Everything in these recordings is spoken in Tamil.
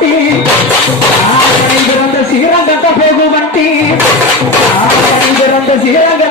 வண்டி ஆரணி பிறந்த சீரங்கத்த போகு வண்டி. ஆரணி பிறந்த சீரங்கத்த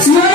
Smile.